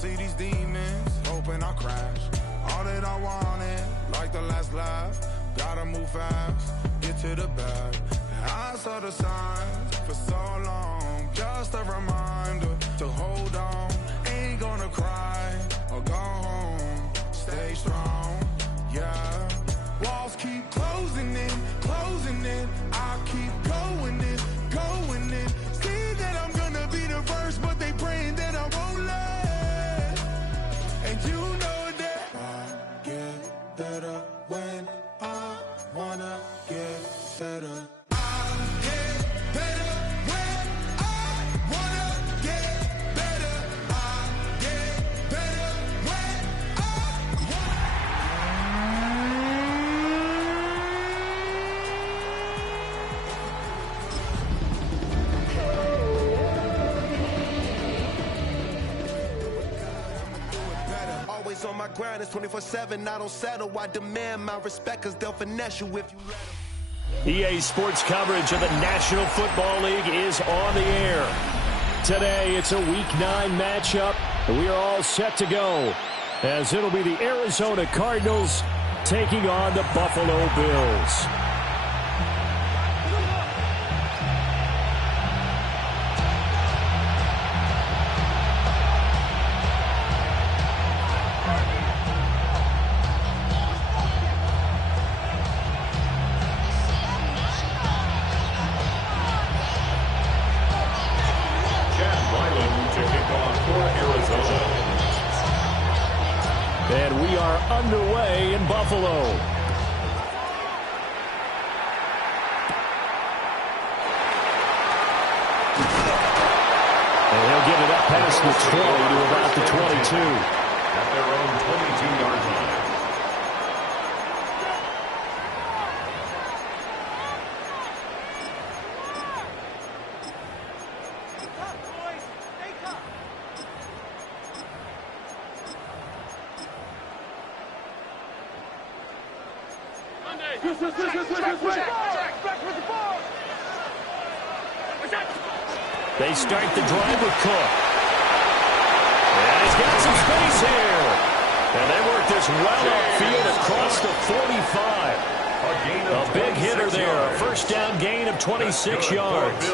see these demons, hoping I crash. All that I wanted, like the last laugh. Gotta move fast, get to the bag. And I saw the signs for so long. Just a reminder to hold on. Ain't gonna cry or go home. Stay strong, yeah. Walls keep closing in, closing in. I keep going in, going in. See that I'm gonna be the first, but they praying that I won't let. And you know that I get better when I wanna get better. I get better when I wanna get better. I get better when I Always on my grind, it's 24/7, I don't settle. I demand my respect, cause they'll finesse you if you let them. EA Sports coverage of the National Football League is on the air. Today, it's a Week 9 matchup, and we are all set to go, as it'll be the Arizona Cardinals taking on the Buffalo Bills. And we are underway in Buffalo. And he'll get it up past the 20 to about the 22. At their own 22-yard line. They start the drive with Cook. And he's got some space here. And they work this well upfield across the 45. A big hitter there. A first down gain of 26 yards.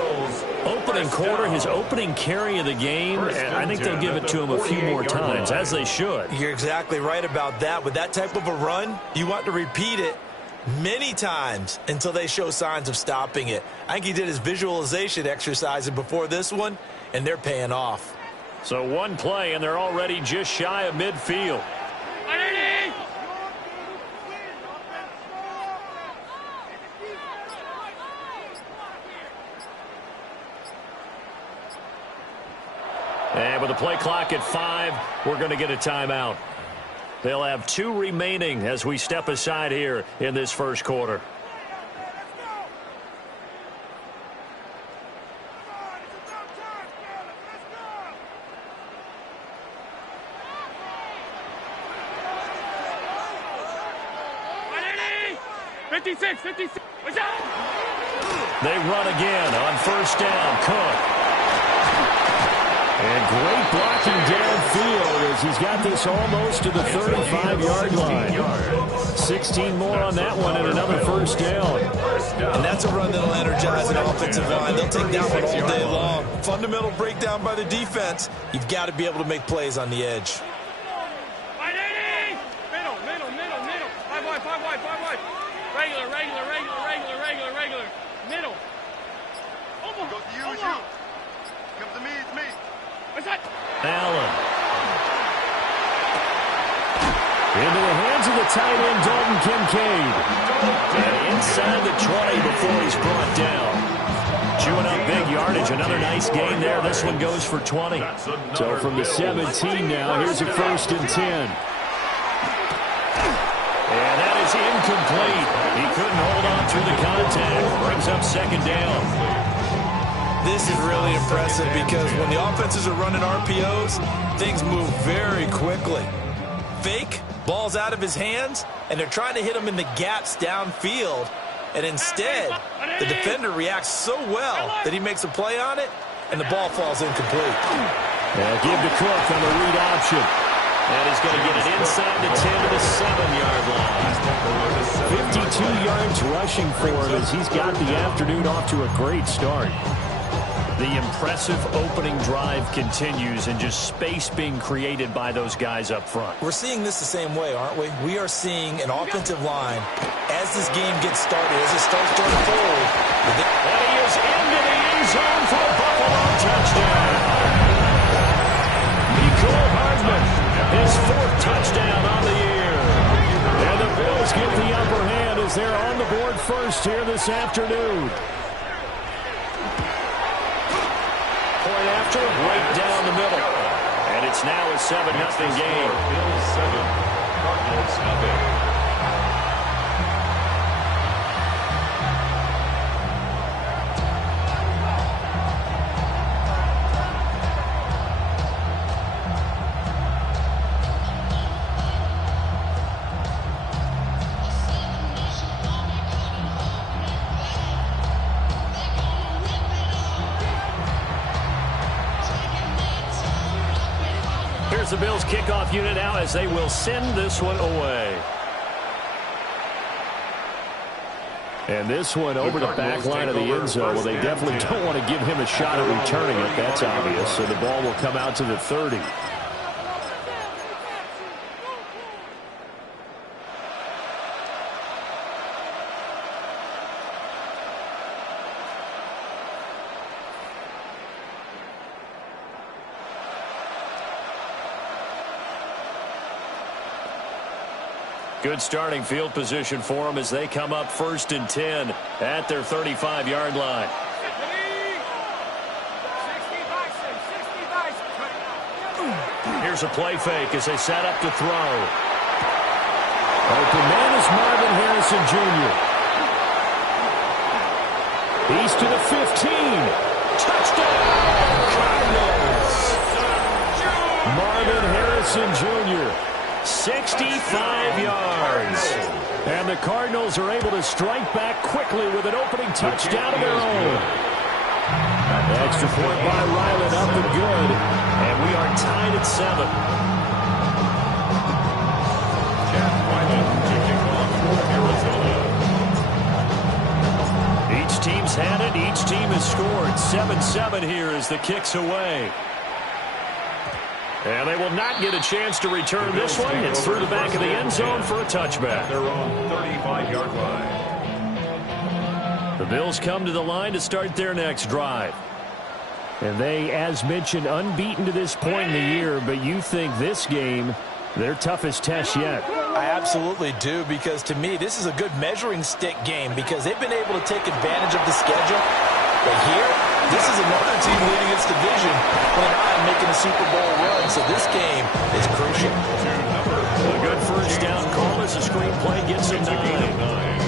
Opening quarter, his opening carry of the game, and I think they'll give it to him a few more times, as they should. You're exactly right about that. With that type of a run, you want to repeat it many times until they show signs of stopping it. I think he did his visualization exercise before this one, and they're paying off. So one play, and they're already just shy of midfield. And with the play clock at 5, we're going to get a timeout. They'll have 2 remaining as we step aside here in this first quarter. They run again on first down. Cook. And great blocking downfield as he's got this almost to the 35-yard line. 16 more on that one and another first down. And that's a run that'll energize an offensive line. They'll take that one all day long. Fundamental breakdown by the defense. You've got to be able to make plays on the edge. Middle. 5 wide. Regular. Middle. Go to you. Come to me, it's me. Allen. Into the hands of the tight end, Dalton Kincaid. And inside the 20 before he's brought down. Chewing up big yardage. Another nice gain there. This one goes for 20. So from the 17 now, here's a 1st and 10. And that is incomplete. He couldn't hold on through the contact. Brings up 2nd down. This is really impressive because when the offenses are running RPOs, things move very quickly. Fake, ball's out of his hands, and they're trying to hit him in the gaps downfield. And instead, the defender reacts so well that he makes a play on it, and the ball falls incomplete. And give to Cook on the read option. And he's going to get it inside the 10 to the 7-yard line. 52 yards rushing for him as he's got the afternoon off to a great start. The impressive opening drive continues and just space being created by those guys up front. We're seeing this the same way, aren't we? We are seeing an offensive line as this game gets started, as it starts to unfold. And he is into the end zone for a Buffalo touchdown. Nicole Hardman, his 4th touchdown on the year. And the Bills get the upper hand as they're on the board first here this afternoon. Point after, right down the middle. And it's now a 7-0 game. Bills 7, Cardinals nothing. Here's the Bills kickoff unit now as they will send this one away. And this one over the back line of the end zone. Well, they definitely don't want to give him a shot at returning it. That's obvious. So the ball will come out to the 30. Good starting field position for them as they come up 1st and 10 at their 35-yard line. Here's a play fake as they set up to throw. Open man is Marvin Harrison Jr. He's to the 15. Touchdown, Cardinals. Marvin Harrison Jr. 65 yards. And the Cardinals are able to strike back quickly with an opening touchdown of their own. Extra point by Ryland up and good. And we are tied at 7. Jack Ryland to kick off for Arizona. Each team's had it. Each team has scored. 7-7 here as the kick's away. And they will not get a chance to return this one. It's through the back of the end zone for a touchback. They're on 35-yard line. The Bills come to the line to start their next drive. And they, as mentioned, unbeaten to this point in the year, but you think this game, their toughest test yet. I absolutely do, because to me, this is a good measuring stick game because they've been able to take advantage of the schedule. But here, this is another team leading its division playing on making a Super Bowl run, so this game is crucial. A good first down call as the screenplay gets them 9.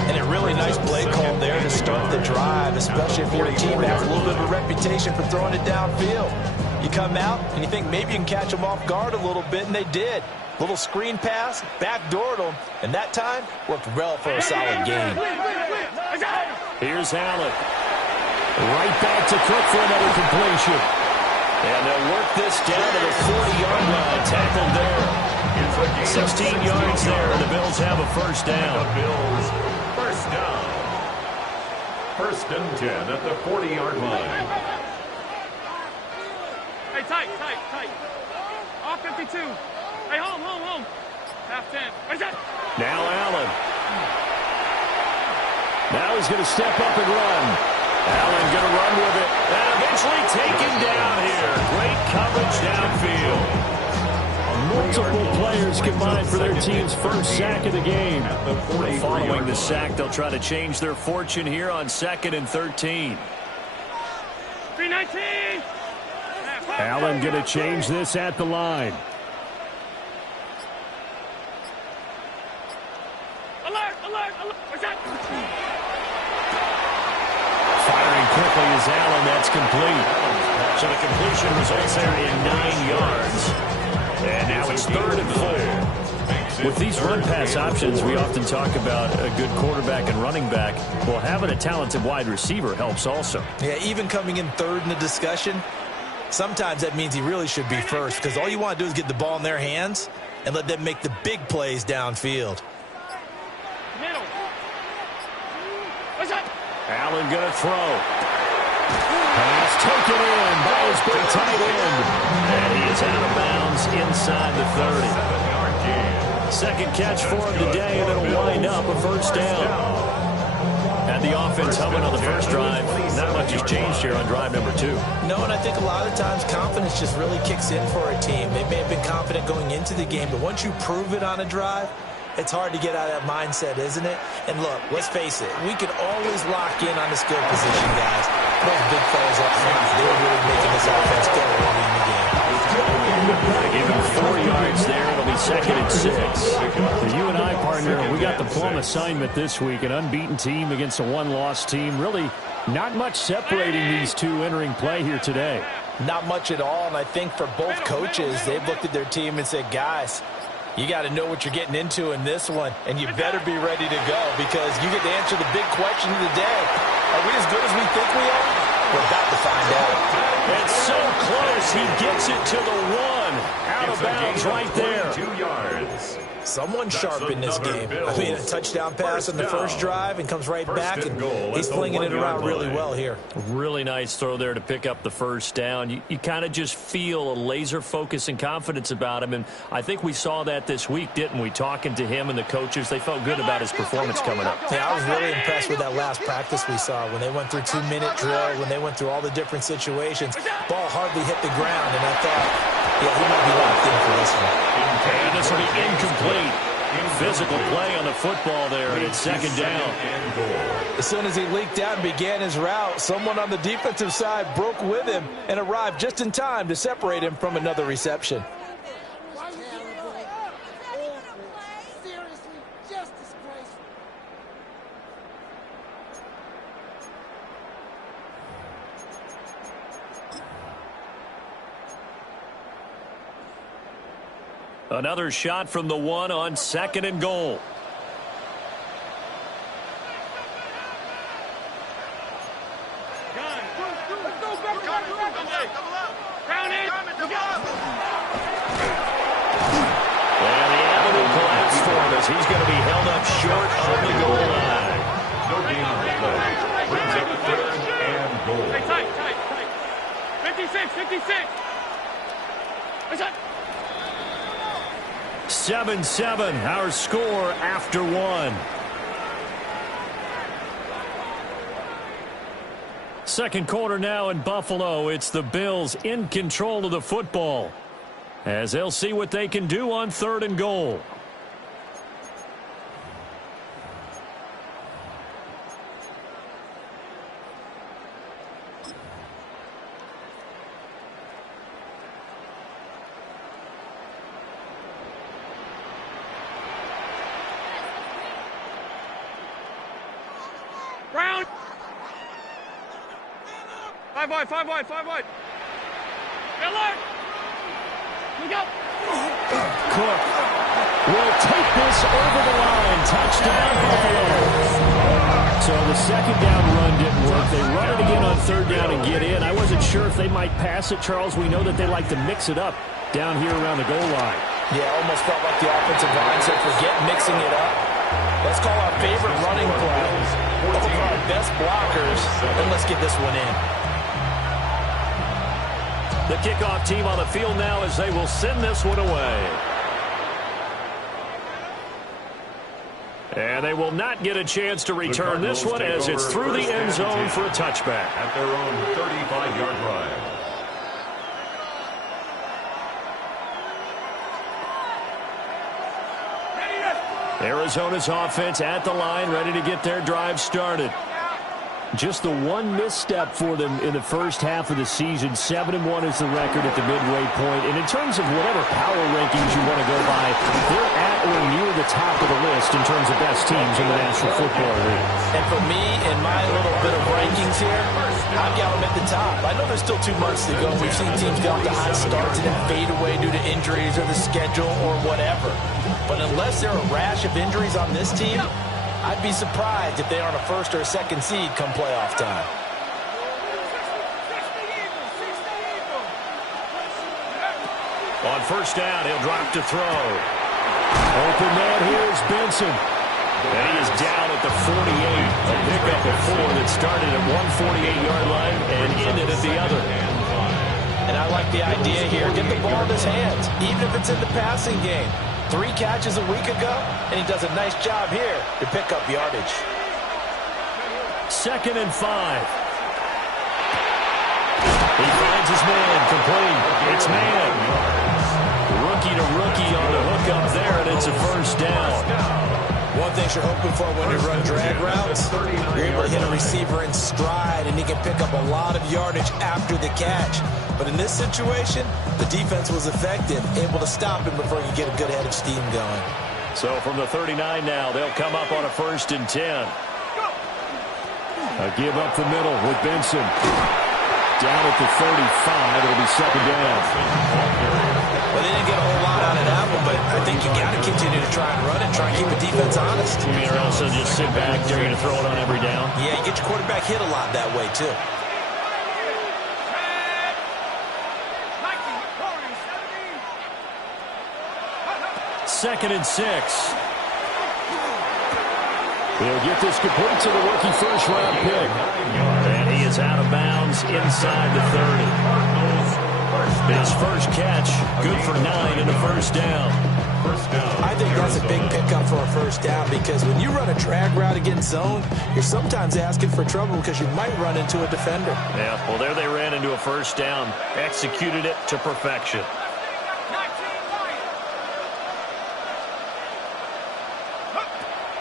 And a really nice play call there to start the drive, especially if you're a team that has a little bit of a reputation for throwing it downfield. You come out and you think maybe you can catch them off guard a little bit, and they did. Little screen pass, backdoored them, and that time worked well for a solid gain. Here's Allen. Right back to Cook for another completion. And they'll work this down to the 40-yard line. Tackled there. 16 yards there, and the Bills have a first down. The Bills, first down. 1st and 10 at the 40-yard line. Hey, tight. All 52. Hey, home. Half 10. Now Allen. Now he's going to step up and run. Allen going to run with it. And eventually taken down here. Great coverage downfield. Multiple players combined for their team's first sack of the game. Following the sack, they'll try to change their fortune here on 2nd and 13. 319. Allen going to change this at the line. Alert. Firing quickly is Allen. That's complete. So the completion results there in 9 yards. And now it's 3rd and 4. With these run-pass options, we often talk about a good quarterback and running back. Well, having a talented wide receiver helps also. Yeah, even coming in 3rd in the discussion, sometimes that means he really should be first, because all you want to do is get the ball in their hands and let them make the big plays downfield. Middle. What's up? Allen going to throw. Pass taken in by his big tight end. And he is out of bounds inside the 30. 7-yard gain. Second catch for him today, and it'll wind up a first down. Had the offense humming on the first drive. Not much has changed here on drive number 2. No, and I think a lot of times confidence just really kicks in for a team. They may have been confident going into the game, but once you prove it on a drive, it's hard to get out of that mindset, isn't it? And look, let's face it, we can always lock in on the skill position, guys. Those big fellas up front, they were really making this offense go early in the game. They gave him 4 yards there. It'll be 2nd and 6. For you and I, partner, we got the plum assignment this week. An unbeaten team against a one-loss team. Really not much separating these two entering play here today. Not much at all, and I think for both coaches, they've looked at their team and said, guys, you got to know what you're getting into in this one, and you better be ready to go, because you get to answer the big question of the day. Are we as good as we think we are? We're about to find out. It's so close. He gets it to the 1. Out of bounds right there. 2 yards. Someone sharp in this game. I mean, a touchdown pass on the first drive and comes right back, and he's flinging it around really well here. Really nice throw there to pick up the first down. You kind of just feel a laser focus and confidence about him, and I think we saw that this week, didn't we? Talking to him and the coaches, they felt good about his performance coming up. Yeah, I was really impressed with that last practice we saw when they went through 2-minute drill, when they went through all the different situations. Ball hardly hit the ground, and I thought, yeah, he might be locked in for this one. And this will be incomplete. Physical play on the football there, and it's 2nd down. As soon as he leaked out and began his route, someone on the defensive side broke with him and arrived just in time to separate him from another reception. Another shot from the 1 on 2nd and goal. And the avenue collapsed for him as he's going to be held up short on the goal line. No gain on the play. Brings up 3rd and goal. Hey, tight. 56. What's up? 7-7, our score after 1. Second quarter now in Buffalo. It's the Bills in control of the football, as they'll see what they can do on 3rd and goal. Brown. 5 wide. Miller. Look out. Cook will take this over the line. Touchdown, Buffalo. So the 2nd down run didn't work. They run it again on 3rd down and get in. I wasn't sure if they might pass it, Charles. We know that they like to mix it up down here around the goal line. Yeah, almost felt like the offensive line said, forget mixing it up. Let's call our favorite running play over our best blockers, and let's get this one in. The kickoff team on the field now as they will send this one away. And they will not get a chance to return this one as it's through the end zone for a touchback. At their own 35-yard line. Arizona's offense at the line, ready to get their drive started. Just the one misstep for them in the first half of the season. 7-1 is the record at the midway point. And in terms of whatever power rankings you want to go by, they're at or near the top of the list in terms of best teams in the National Football League. And for me, in my little bit of rankings here, I've got them at the top. I know there's still 2 months to go. We've seen teams get off to hot starts and then fade away due to injuries or the schedule or whatever. But unless there are a rash of injuries on this team, I'd be surprised if they aren't a 1st or a 2nd seed come playoff time. on first down, he'll drop to throw. Open man here is Benson. And he is down at the 48. A pickup of 4 that started at one 48-yard line and ended at the other. And I like the idea here. Get the ball in his hands, even if it's in the passing game. 3 catches a week ago, and he does a nice job here to pick up yardage. 2nd and 5. He finds his man, complete. It's man. Rookie to rookie on the hookup there, and it's a first down. One thing you're hoping for when you run drag routes, you're able to hit a receiver in stride, and he can pick up a lot of yardage after the catch. But in this situation, the defense was effective, able to stop him before he could get a good head of steam going. So from the 39 now, they'll come up on a 1st and 10. A give up the middle with Benson. Down at the 35, it'll be 2nd down. Well, they didn't get a whole lot out of that one, but I think you got to continue to try and run and try and keep the defense honest. You mean, or else they'll just sit back, dare you to throw it on every down? Yeah, you get your quarterback hit a lot that way, too. Second and 6. He'll get this complete to the rookie first-round pick. And he is out of bounds inside the 30. His first catch, good for 9 and a first down. I think that's a big pickup for a first down because when you run a drag route against zone, you're sometimes asking for trouble because you might run into a defender. Yeah, well, there they ran into a first down. Executed it to perfection.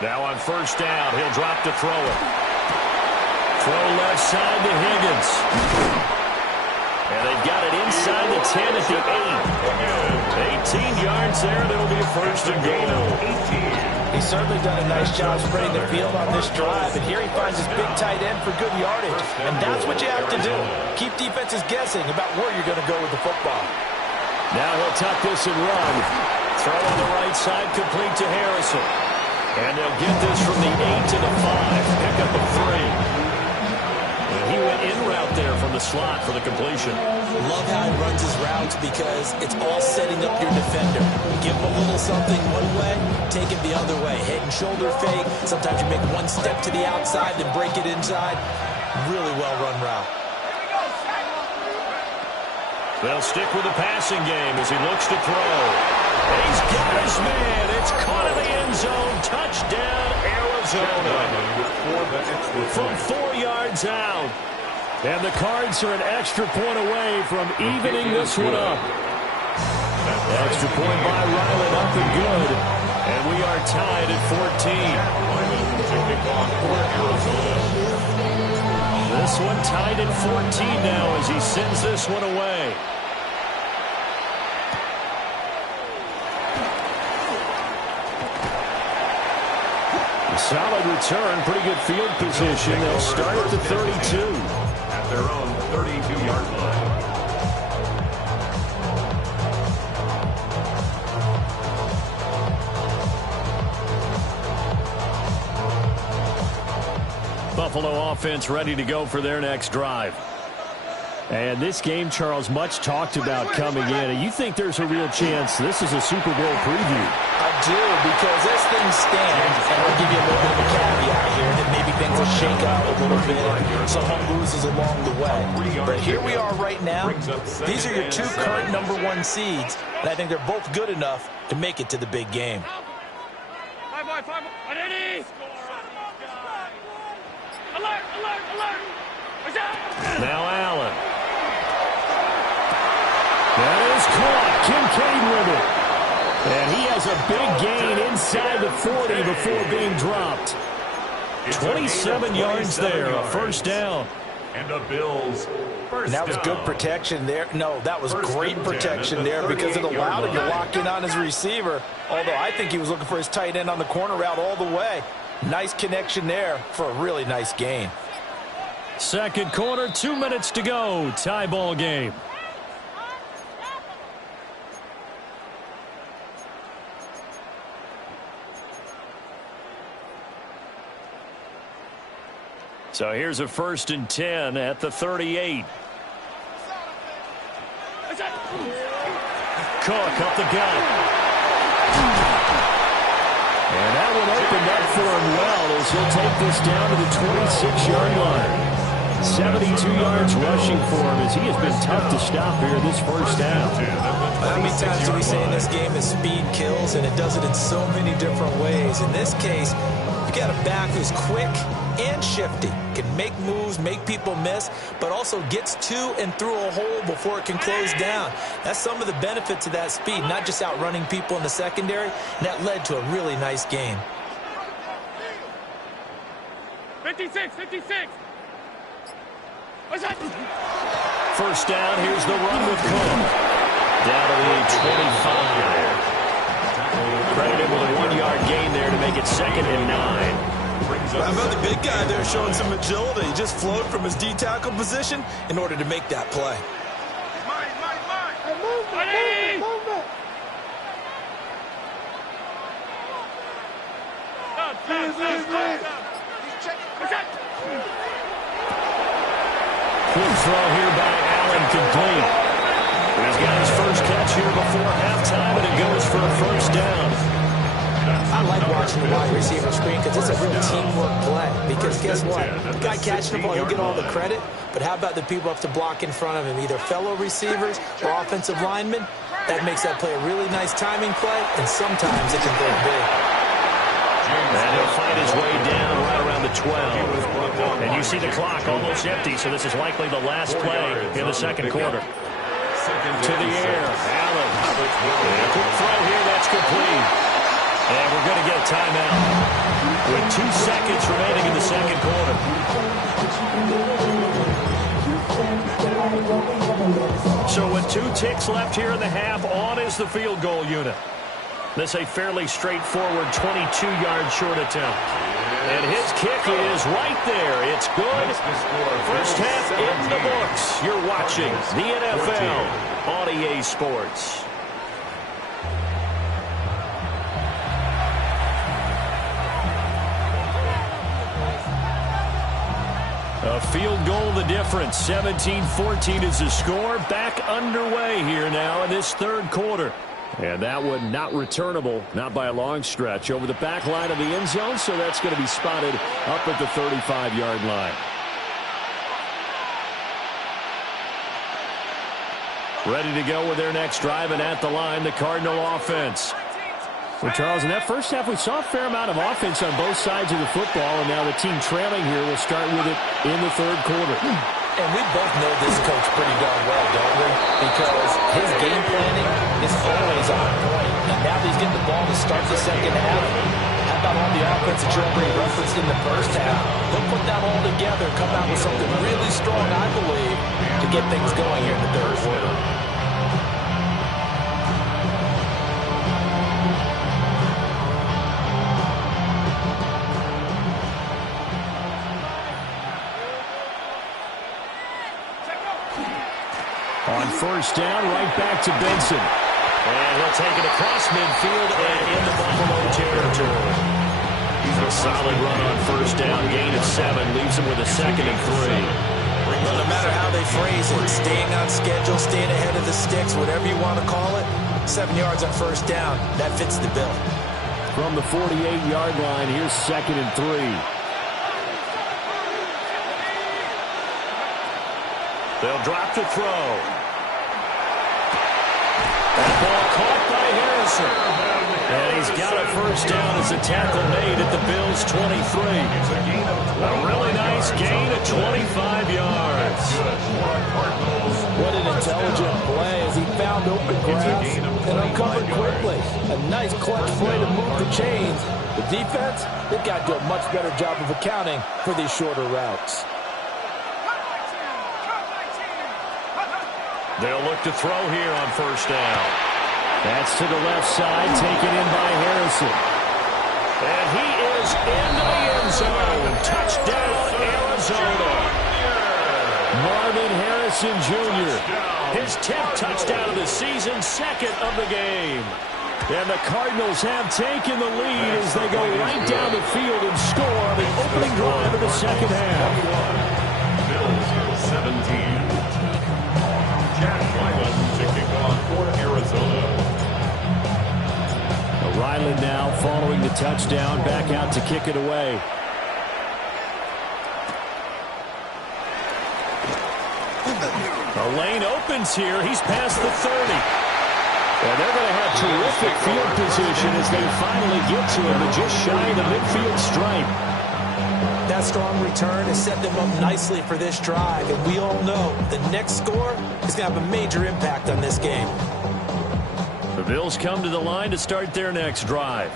Now on first down, he'll drop to throw it. Throw left side to Higgins. And they've got it inside the 10 at the 8. 18 yards there, and it'll be a first and goal. He's certainly done a nice job spreading the field on this drive, and here he finds his big tight end for good yardage. And that's what you have to do. Keep defenses guessing about where you're going to go with the football. Now he'll tuck this and run. Throw on the right side, complete to Harrison. And they'll get this from the 8 to the 5. Pick up a 3. And he went in route there from the slot for the completion. Love how he runs his routes because it's all setting up your defender. Give him a little something one way, take it the other way. Head and shoulder fake. Sometimes you make one step to the outside, then break it inside. Really well-run route. They'll stick with the passing game as he looks to throw. And he's got his man. It's caught in the end zone. Touchdown, Arizona. From 4 yards out. And the Cards are an extra point away from evening this one up. Extra point by Ryland, up and good. And we are tied at 14. This one tied at 14 now as he sends this one away. Solid return, pretty good field position. They'll start at the 32. At their own 32-yard line. Buffalo offense ready to go for their next drive. And this game, Charles, much talked about coming in. And you think there's a real chance this is a Super Bowl preview? I do, because as things stand, and I'll give you a little bit of a caveat here, that maybe things will shake out a little bit, some home bruises along the way. But here we are right now. These are your 2 current #1 seeds, and I think they're both good enough to make it to the big game. Now Allen. That is caught. Kincaid with it. And he has a big gain inside the 40 before being dropped. 27 yards there, a first down. And the Bills first That was down. good protection there. No, that was great protection there because it allowed him to lock in on his receiver. Although I think he was looking for his tight end on the corner route all the way. Nice connection there for a really nice gain. Second quarter, 2 minutes to go. Tie ball game. So here's a 1st and 10 at the 38. Cook up the gut. And that one opened up for him well as he'll take this down to the 26-yard line. 72 yards rushing for him as he has been tough to stop here this first down. How many times do we say in this game that speed kills, and it does it in so many different ways? In this case, you got a back who's quick and shifty, can make moves, make people miss, but also gets to and through a hole before it can close down. That's some of the benefits of that speed, not just outrunning people in the secondary, and that led to a really nice game. 56, 56. What's that? First down, here's the run with Cook. Down to the 25. Credited with a 1-yard gain there to make it 2nd and 9. How about the big guy there showing some agility? He just flowed from his D-tackle position in order to make that play. Quick throw here by Allen, complete. He's got his first catch here before halftime, and it goes for a first down. I like watching the wide receiver screen because it's a real teamwork play. Because guess what? The guy catching the ball, he'll get all the credit. But how about the people up to block in front of him, either fellow receivers or offensive linemen? That makes that play a really nice timing play, and sometimes it can go big. And he'll find his way down right around the 12. And you see the clock almost empty, so this is likely the last play in the second quarter. To the air, Allen. And a quick throw here, that's complete. And we're going to get a timeout with 2 seconds remaining in the second quarter. So with 2 ticks left here in the half, on is the field goal unit. This a fairly straightforward 22-yard short attempt. And his kick is right there. It's good. First half in the books. You're watching the NFL on EA Sports. A field goal the difference. 17-14 is the score. Back underway here now in this third quarter. And that one not returnable, not by a long stretch, over the back line of the end zone, so that's going to be spotted up at the 35-yard line. Ready to go with their next drive, and at the line, the Cardinal offense. Well, Charles, in that first half, we saw a fair amount of offense on both sides of the football, and now the team trailing here will start with it in the third quarter. And we both know this coach pretty darn well, don't we? Because his game planning is always on point. And now that he's getting the ball to start the second half, how about all the offense that you already referenced in the first half? They'll put that all together and come out with something really strong, I believe, to get things going here in the third quarter. On first down, right back to Benson. And he'll take it across midfield and into Buffalo territory. A solid run on first down, gain of 7, leaves him with a 2nd and 3. Well, no matter how they phrase it, staying on schedule, staying ahead of the sticks, whatever you want to call it, 7 yards on first down, that fits the bill. From the 48-yard line, here's 2nd and 3. They'll drop to throw. That ball caught by Harrison. And he's got a first down as a tackle made at the Bills' 23. A really nice gain of 25 yards. What an intelligent play as he found open grass and uncovered quickly. A nice clutch play to move the chains. The defense, they've got to do a much better job of accounting for these shorter routes. They'll look to throw here on first down. That's to the left side, taken in by Harrison. And he is in the end zone. Touchdown, Arizona. Marvin Harrison Jr., his 10th touchdown of the season, 2nd of the game. And the Cardinals have taken the lead as they go right down the field and score on the opening drive of the second half. Bills 17. Jack Wyman to kick off for Arizona. Ryland now following the touchdown, back out to kick it away. The lane opens here. He's past the 30. And they're going to have terrific field position as they finally get to him, but just shy of the midfield stripe. That strong return has set them up nicely for this drive, and we all know the next score is going to have a major impact on this game. The Bills come to the line to start their next drive.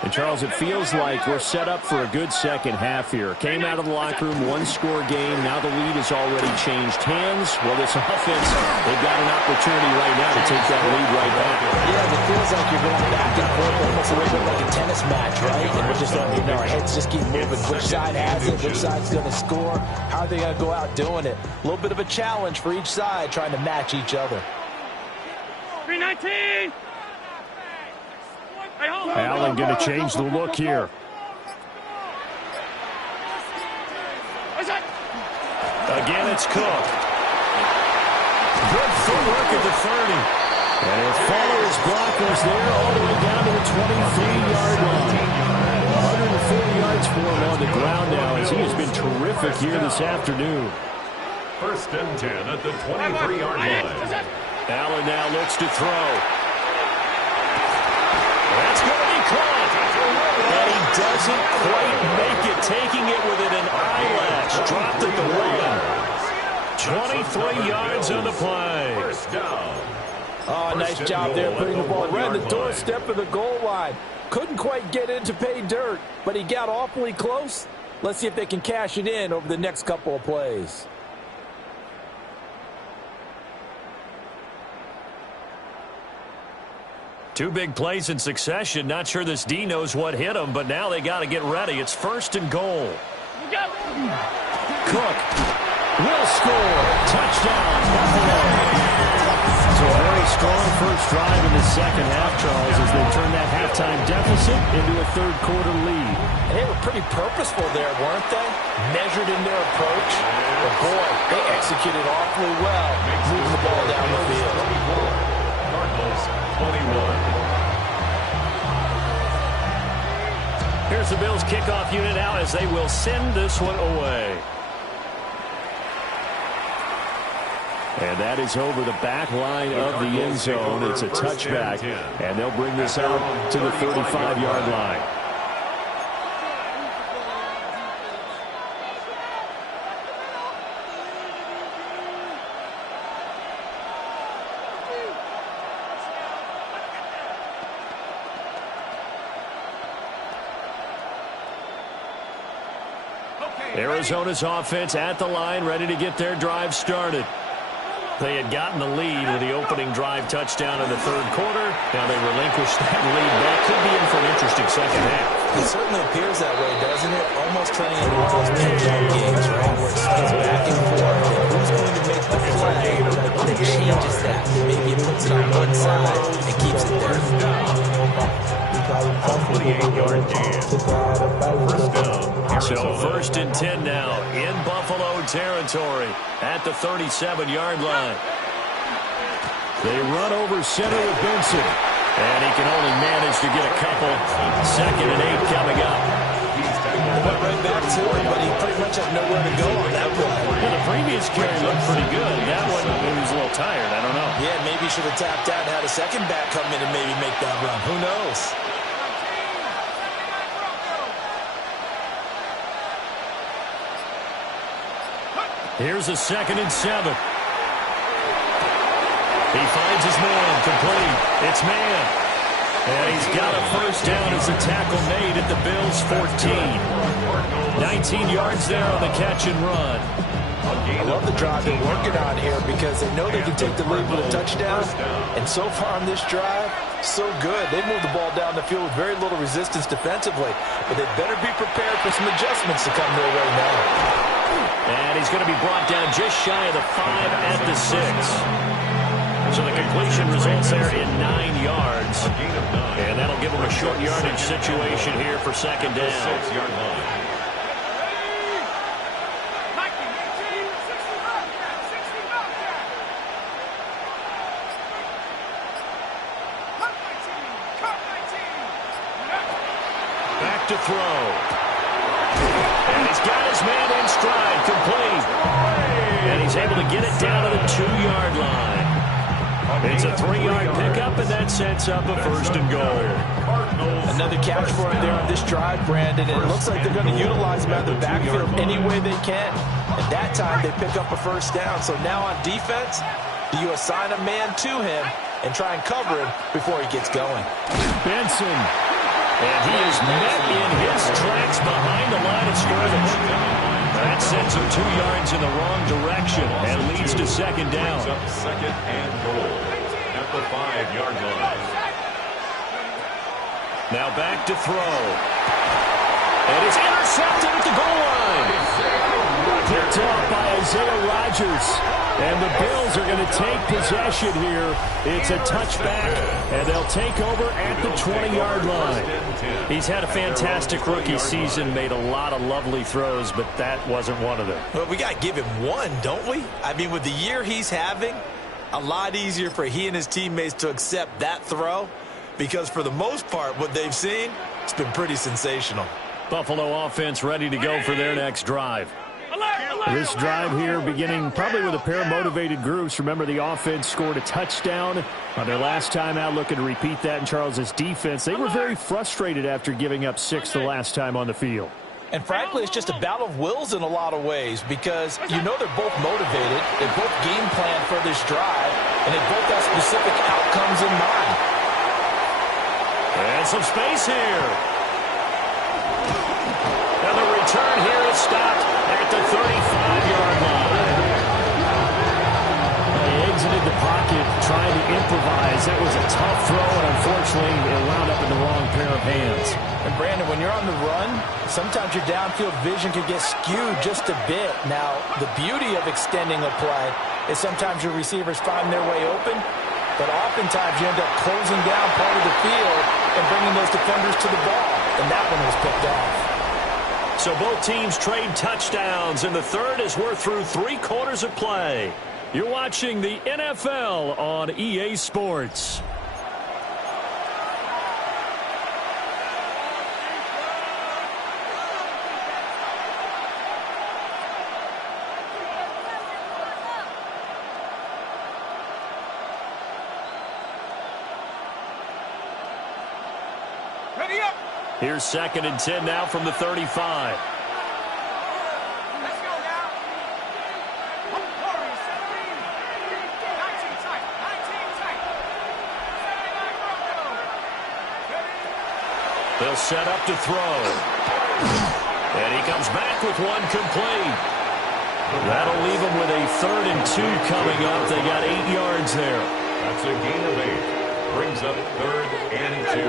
And, Charles, it feels like we're set up for a good second half here. Came out of the locker room, one-score game. Now the lead has already changed hands. Well, this offense, they've got an opportunity right now to take that lead right back. Yeah, it feels like you're going back and forth almost a little bit like a tennis match, right? And we're just letting you know, our heads just keep moving. Which side has it? Which side's going to score? How are they going to go out doing it? A little bit of a challenge for each side trying to match each other. 319! Allen going to change the look here. Again, it's Cook. Good footwork at the 30. And he'll follow his blockers there all the way down to the 23-yard line. 104 yards for him on the ground now as he has been terrific here this afternoon. First and 10 at the 23-yard line. Allen now looks to throw. That's going to be caught. And he doesn't quite make it, taking it within an eyelash. Dropped at the 1. 23 yards on the play. First down. Oh, nice job there putting the ball right at the doorstep of the goal line. Couldn't quite get in to pay dirt, but he got awfully close. Let's see if they can cash it in over the next couple of plays. Two big plays in succession. Not sure this D knows what hit him, but now they got to get ready. It's first and goal. Cook will score. Touchdown, Buffalo. So a very strong first drive in the second half, Charles, as they turn that halftime deficit into a third-quarter lead. And they were pretty purposeful there, weren't they? Measured in their approach. But boy, they executed awfully well, moving the ball down the field. Cardinals 21. Here's the Bills kickoff unit out as they will send this one away. And that is over the back line of the end zone. It's a touchback, and they'll bring this out to the 35-yard line. Arizona's offense at the line, ready to get their drive started. They had gotten the lead with the opening drive touchdown in the third quarter. Now they relinquish that lead. That could be in for an interesting second half. It certainly appears that way, doesn't it? Almost turning into one of those ping-pong games, right, where it's back and forth. And who's going to make the play that changes that? Maybe it puts it on one side and keeps it there. 28-yard gain. First down. So first and 10 now in Buffalo territory at the 37-yard line. They run over center with Benson. And he can only manage to get a couple. Second and 8 coming up. Went right back to it, but he pretty much had nowhere to go on that one. Well, the previous carry looked pretty good. That one, he was a little tired. I don't know. Yeah, maybe he should have tapped out and had a second back come in and maybe make that run. Who knows? Here's a second and 7. He finds his man, complete. It's man. And he's got a first down as a tackle made at the Bills' 14. 19 yards there on the catch and run. I love the drive they're working on here because they know they can take the lead with a touchdown. And so far on this drive, so good. They moved the ball down the field with very little resistance defensively. But they better be prepared for some adjustments to come their way now. And he's going to be brought down just shy of the 5 at the 6. So the completion results there in 9 yards. And that'll give him a short yardage situation here for second down. 6-yard line. to throw. And he's got his man in stride, complete. And he's able to get it down to the 2-yard line. It's a 3-yard pickup, and that sets up a 1st and goal. Another catch for him there on this drive, Brandon, and it looks like they're going to utilize him out of the backfield any way they can. At that time, they pick up a 1st down. So now on defense, do you assign a man to him and try and cover him before he gets going? Benson. And he is met in his tracks behind the line of scrimmage. That sends him 2 yards in the wrong direction and leads to 2nd down. Up 2nd and goal at the 5-yard line. Now back to throw. And it's intercepted at the goal line. Picked up by Isaiah Rodgers. And the Bills are going to take possession here. It's a touchback, and they'll take over at the 20-yard line. He's had a fantastic rookie season, made a lot of lovely throws, but that wasn't one of them. Well, we got to give him one, don't we? I mean, with the year he's having, a lot easier for he and his teammates to accept that throw, because for the most part, what they've seen, it's been pretty sensational. Buffalo offense ready to go for their next drive. This drive here beginning probably with a pair of motivated groups. Remember, the offense scored a touchdown on their last time out, looking to repeat that in Charles's defense. They were very frustrated after giving up 6 the last time on the field. And frankly, it's just a battle of wills in a lot of ways, because you know they're both motivated, they both game plan for this drive, and they both have specific outcomes in mind. And some space here. And the return here is stopped at the 35-yard line. They exited the pocket trying to improvise. That was a tough throw, and unfortunately, it wound up in the wrong pair of hands. And Brandon, when you're on the run, sometimes your downfield vision can get skewed just a bit. Now, the beauty of extending a play is sometimes your receivers find their way open, but oftentimes you end up closing down part of the field and bringing those defenders to the ball, and that one was picked off. So both teams trade touchdowns, and the third as we're through 3 quarters of play. You're watching the NFL on EA Sports. Ready up. Here's 2nd and 10 now from the 35. Let's go now. 17. 19 tight. 19 tight. 79 They'll set up to throw. And he comes back with one complete. That'll leave him with a 3rd and 2 coming up. They got 8 yards there. That's a gain of 8. Brings up 3rd and 2.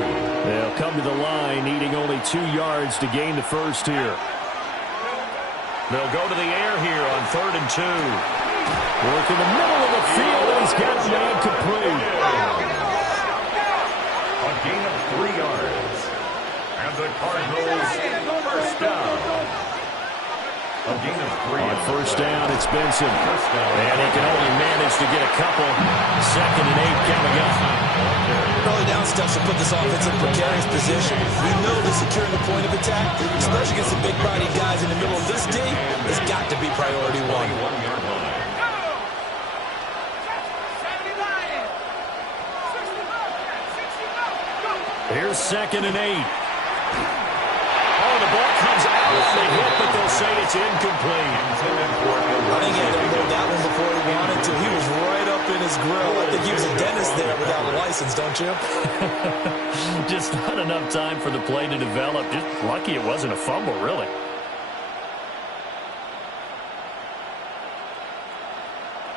They'll come to the line, needing only 2 yards to gain the first here. They'll go to the air here on 3rd and 2. Work in the middle of the field, and he's got the man complete. A gain of 3 yards. And the Cardinals, 1st down. A gain of 3 On 1st down, it's Benson. And he can only manage to get a couple. 2nd and 8 coming up. Early down steps will put this offense in precarious position. We know that securing the point of attack, especially against the big body guys in the middle of this D, has got to be priority 1. Here's 2nd and 8. Oh, the ball comes out on the hit, but they'll say it's incomplete. I think he had to blow that one before he wanted to. He was right up in his grill. I think he was a dentist there without a license, don't you? Just not enough time for the play to develop. Just lucky it wasn't a fumble, really.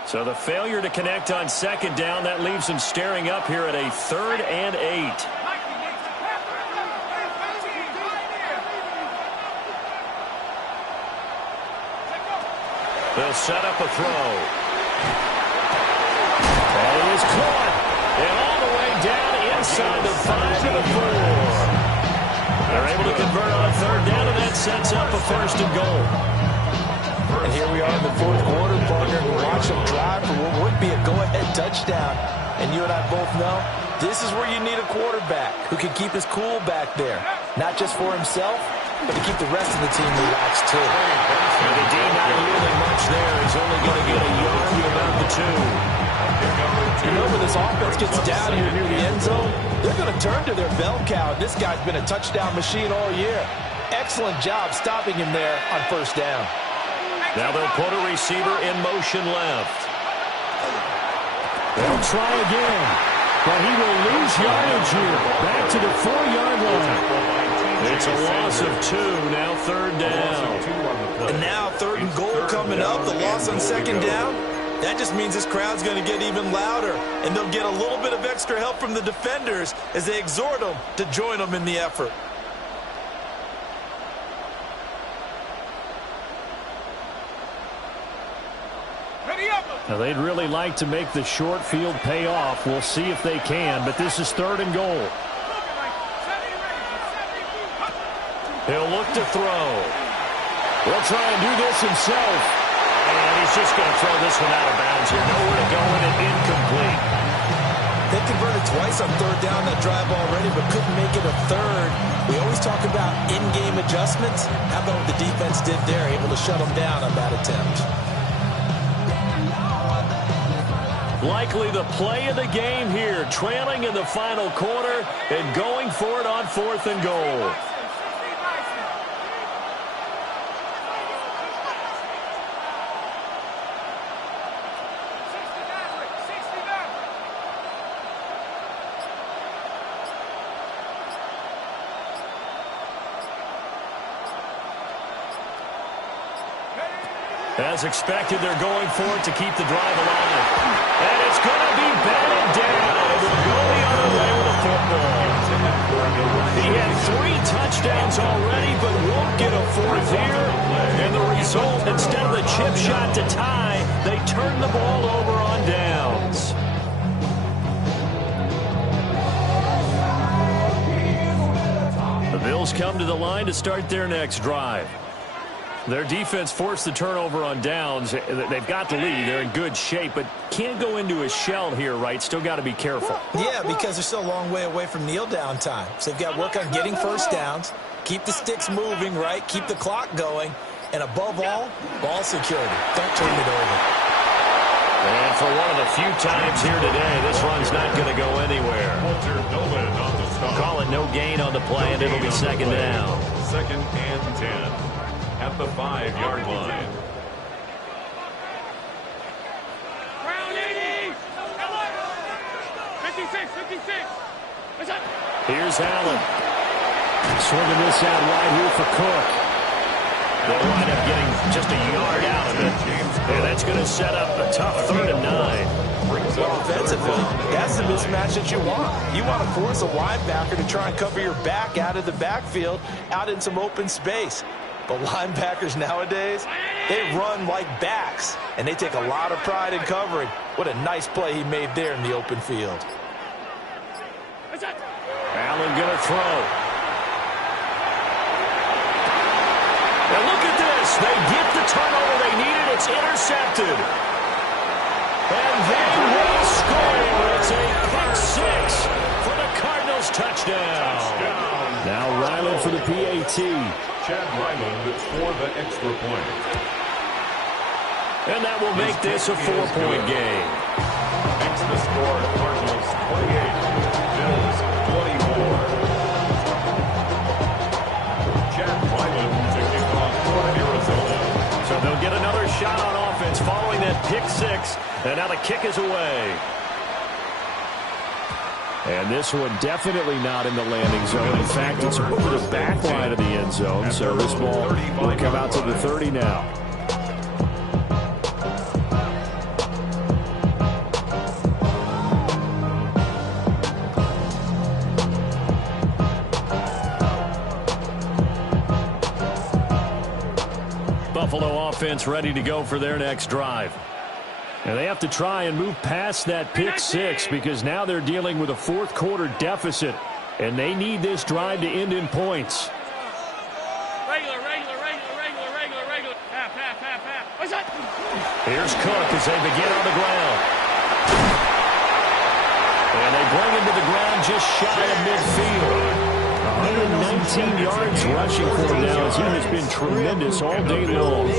So the failure to connect on 2nd down, that leaves him staring up here at a 3rd and 8. They'll set up a throw. And he is caught. And all the way down inside the 5 to the 4. They're able to convert on 3rd down, and that sets up a 1st and goal. And here we are in the 4th quarter, partner. Watch them drive for what would be a go-ahead touchdown. And you and I both know This is where you need a quarterback who can keep his cool back there. Not just for himself, but to keep the rest of the team relaxed, too. And the D not yielding much there. He's only going to get a yard to about the 2. You know, when this offense gets down here near the end zone, they're going to turn to their bell cow. This guy's been a touchdown machine all year. Excellent job stopping him there on first down. Now they'll put a receiver in motion left. They'll try again, but he will lose yardage here. Back to the 4-yard line. It's a loss of 2, now third down. And now third and goal coming up, the loss on second down. That just means this crowd's going to get even louder, and they'll get a little bit of extra help from the defenders as they exhort them to join them in the effort. Now, they'd really like to make the short field pay off. We'll see if they can, but this is third and goal. He'll look to throw. He'll try and do this himself. And he's just going to throw this one out of bounds here. Nowhere to go and incomplete. They converted twice on third down that drive already, but couldn't make it a third. We always talk about in-game adjustments. How about what the defense did there, able to shut them down on that attempt? Likely the play of the game here, trailing in the final quarter and going for it on fourth and goal. As expected, they're going for it to keep the drive alive. And it's going to be batted down. It will go the other way with a football. He had 3 touchdowns already, but won't get a 4th here. And the result, instead of the chip shot to tie, they turn the ball over on downs. The Bills come to the line to start their next drive. Their defense forced the turnover on downs. They've got the lead. They're in good shape, but can't go into a shell here, right? Still got to be careful. Yeah, because they're still a long way away from kneel down time. So they've got to work on getting first downs, keep the sticks moving, right? Keep the clock going, and above all, ball security. Don't turn it over. And for one of the few times here today, this run's not going to go anywhere. Call it no gain on the play, and it'll be second down. Second and 10. At the 5-yard line. Ground 80! 56! Here's Allen. Swinging this out wide here for Cook. They'll wind up getting just a yard out of it. And that's going to set up a tough 3rd and 9. Well, offensively, that's the mismatch that you want. You want to force a linebacker to try and cover your back out of the backfield, out in some open space. But linebackers nowadays, they run like backs, and they take a lot of pride in covering. What a nice play he made there in the open field. Allen going to throw. And look at this. They get the turnover they needed. It's intercepted. And they will score. It's a pick 6 for the Cardinals touchdown. Now Ryland for the PAT. Chad Ryland for the extra point. And that will make this a 4-point game. Makes the score Cardinals 28, Bills 24. Chad Ryland to kick off for Arizona. So they'll get another shot on offense following that pick 6. And now the kick is away. And this one definitely not in the landing zone. In fact, it's over the back line of the end zone. So this ball will come out to the 30 now. Buffalo offense ready to go for their next drive. And they have to try and move past that pick 6 because now they're dealing with a 4th quarter deficit. And they need this drive to end in points. Regular. Half. What's that? Here's Cook as they begin on the ground. And they bring him to the ground just shy of midfield. 119 yards rushing for him now, as he has been tremendous all day long.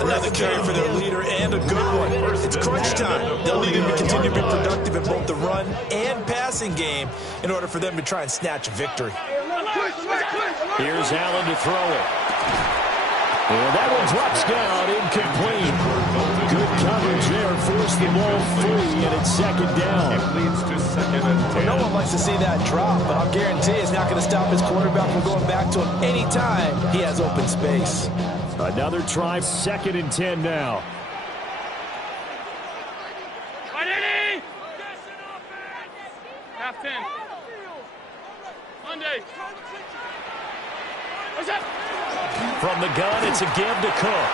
Another carry for their leader, and a good one. It's crunch time. They'll need him to continue to be productive in both the run and passing game in order for them to try and snatch a victory. Here's Allen to throw it. And that one drops down, incomplete. Good coverage there, forced the ball free, and it's second down. It leads to second and 10. No one likes to see that drop, but I'll guarantee it's not going to stop his quarterback from going back to him anytime he has open space. Another try, second and 10 now. Half 10. Monday. What's up? From the gun, it's a give to Cook.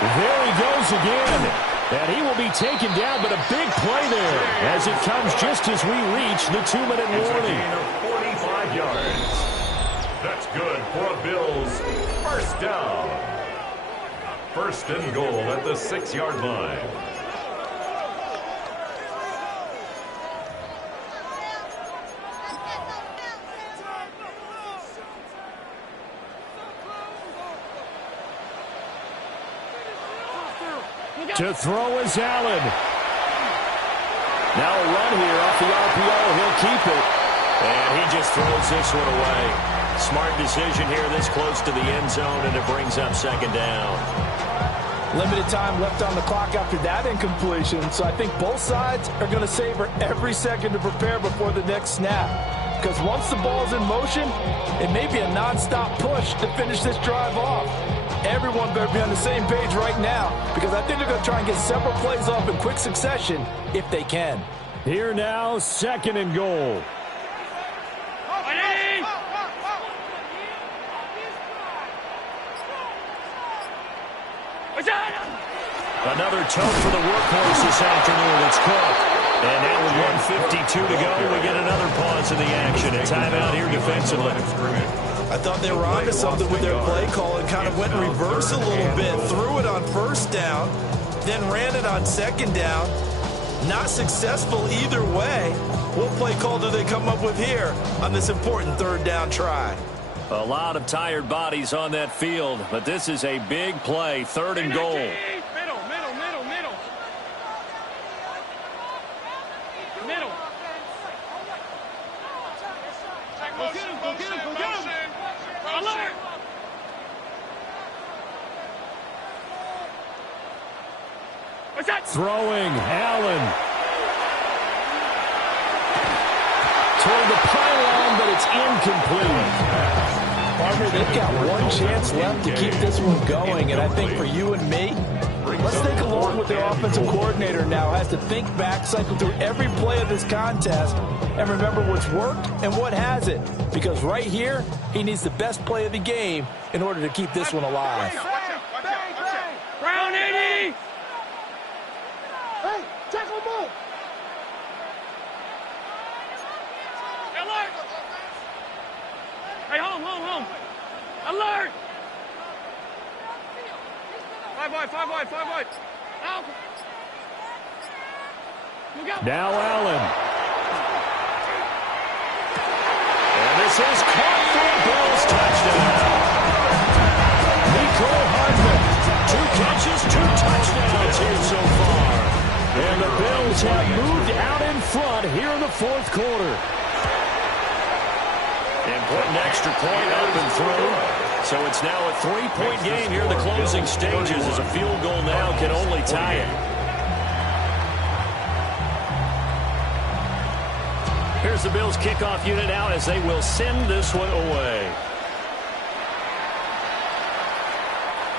There he goes again. And he will be taken down, but a big play there as it comes just as we reach the 2-minute warning. Gain of 45 yards. That's good for a Bills first down. First and goal at the 6-yard line. To throw is Allen. Now a run here off the RPO. He'll keep it. And he just throws this one away. Smart decision here this close to the end zone, and it brings up second down. Limited time left on the clock after that incompletion, so I think both sides are going to savor every second to prepare before the next snap. Because once the ball's in motion, it may be a nonstop push to finish this drive off. Everyone better be on the same page right now, because I think they're going to try and get several plays off in quick succession if they can. Here now, second and goal. Another tote for the workhorse this afternoon. It's Cook. And now with 1:52 to go, we get another pause in the action. A timeout here defensively. I thought they were onto something with their play call and kind of went in reverse a little bit. Threw it on first down, then ran it on second down. Not successful either way. What play call do they come up with here on this important third down try? A lot of tired bodies on that field, but this is a big play, third and goal. Middle. Go get him. Alert! What's that? Throwing, Allen. Toward the pylon, but it's incomplete. Partner, they've got one chance left to keep this one going, and I think for you and me, let's think along with their offensive coordinator now. Has to think back, cycle through every play of this contest, and remember what's worked and what hasn't. Because right here, he needs the best play of the game in order to keep this one alive. Brown 80! Hey, tackle move! Alert! Hey, home! Alert! Five wide. Out! Now Allen. And this is caught for a Bills touchdown. Nicole Hardman. 2 catches, 2 touchdowns here so far. And the Bills have moved out in front here in the fourth quarter. And put an extra point up and through. So it's now a 3-point game here in the closing stages, as a field goal now can only tie it. Here's the Bills kickoff unit out as they will send this one away.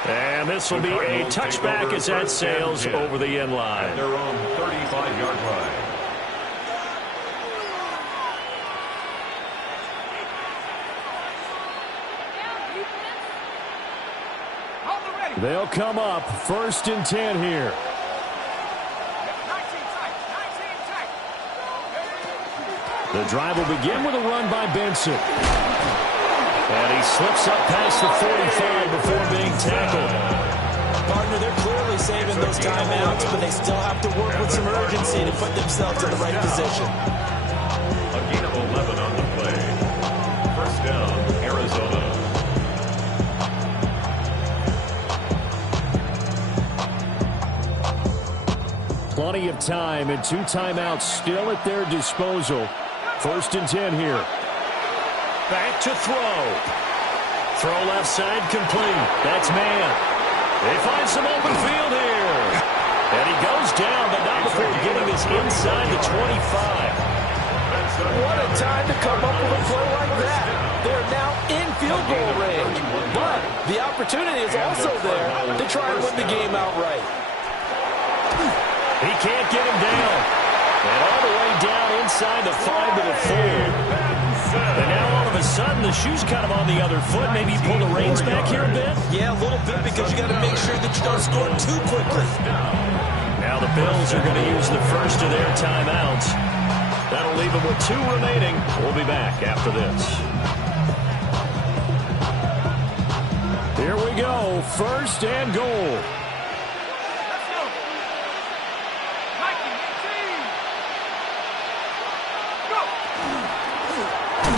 And this will be a touchback as that sails over the end line. At their own 35-yard line. They'll come up first and 10 here. The drive will begin with a run by Benson. And he slips up past the 45 before being tackled. Partner, they're clearly saving those timeouts, but they still have to work with some urgency to put themselves in the right position. A gain of 11 on the play. First down, Arizona. Plenty of time and 2 timeouts still at their disposal. First and 10 here. Back to throw. Throw left side complete. That's man. They find some open field here. And he goes down, but not before getting this inside the 25. What a time to come up with a play like that. They're now in field goal range. But the opportunity is also there to try and win the game outright. He can't get him down. And all the way down inside the 5 to the 4. And now all of a sudden the shoe's kind of on the other foot. Maybe you pull the reins back here a bit? Yeah, a little bit because you got to make sure that you don't score too quickly. Now the Bills are going to use the first of their timeouts. That'll leave them with 2 remaining. We'll be back after this. Here we go. First and goal.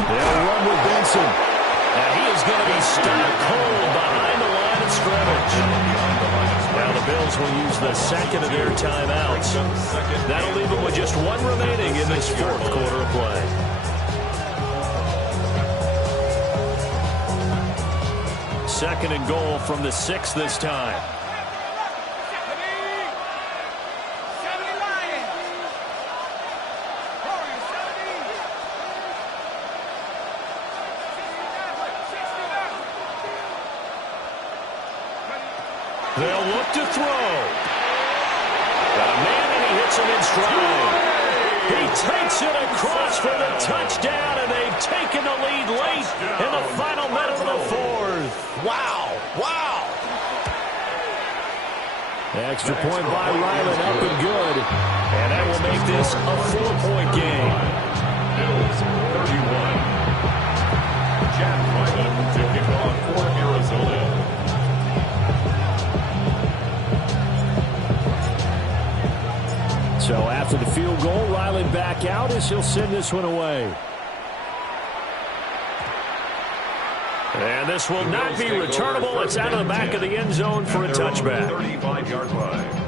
They'll run with Benson. And he is going to be stopped cold behind the line of scrimmage. Now the Bills will use the second of their timeouts. That'll leave them with just 1 remaining in this 4th quarter of play. Second and goal from the 6 this time. They'll look to throw. Got a man, and he hits him in stride. He takes it across for the touchdown, and they've taken the lead late in the final minute of the 4th. Wow. Wow. Extra point by Ryland, up and good. And that will make this a 4-point game. Bills 31. Jack Ryland to kick off for Arizona. So after the field goal, Ryland back out as he'll send this one away. And this will not be returnable. It's out of the back of the end zone for a touchback. 35-yard line.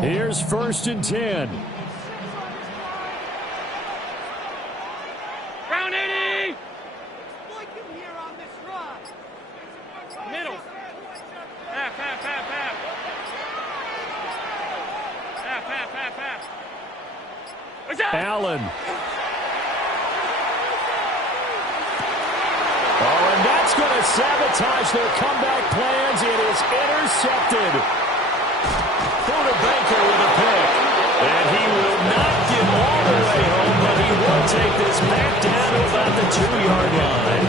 Here's first and 10. Round 80. Middle. Half. What's that? Allen. Oh, and that's going to sabotage their comeback plans. It is intercepted. Baker with a pick. And he will not get all the way home, but he will take this back down to about the 2-yard line.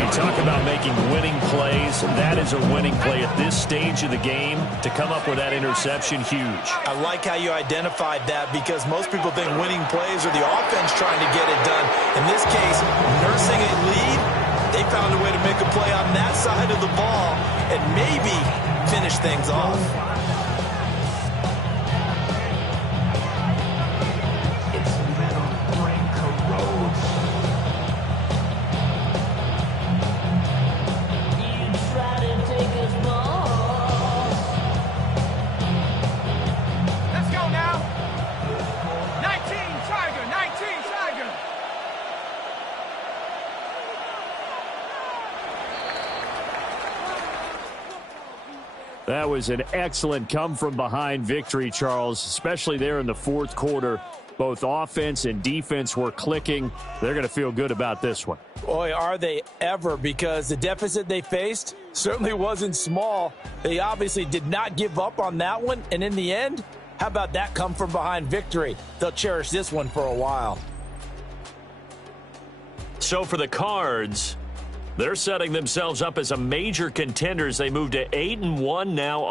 You talk about making winning plays. That is a winning play at this stage of the game. To come up with that interception, huge. I like how you identified that because most people think winning plays are the offense trying to get it done. In this case, nursing a lead, they found a way to make a play on that side of the ball and maybe finish things off. That was an excellent come-from-behind victory, Charles, especially there in the 4th quarter. Both offense and defense were clicking. They're going to feel good about this one. Boy, are they ever, because the deficit they faced certainly wasn't small. They obviously did not give up on that one, and in the end, how about that come-from-behind victory? They'll cherish this one for a while. so for the Cards, they're setting themselves up as a major contender as they move to 8-1 now on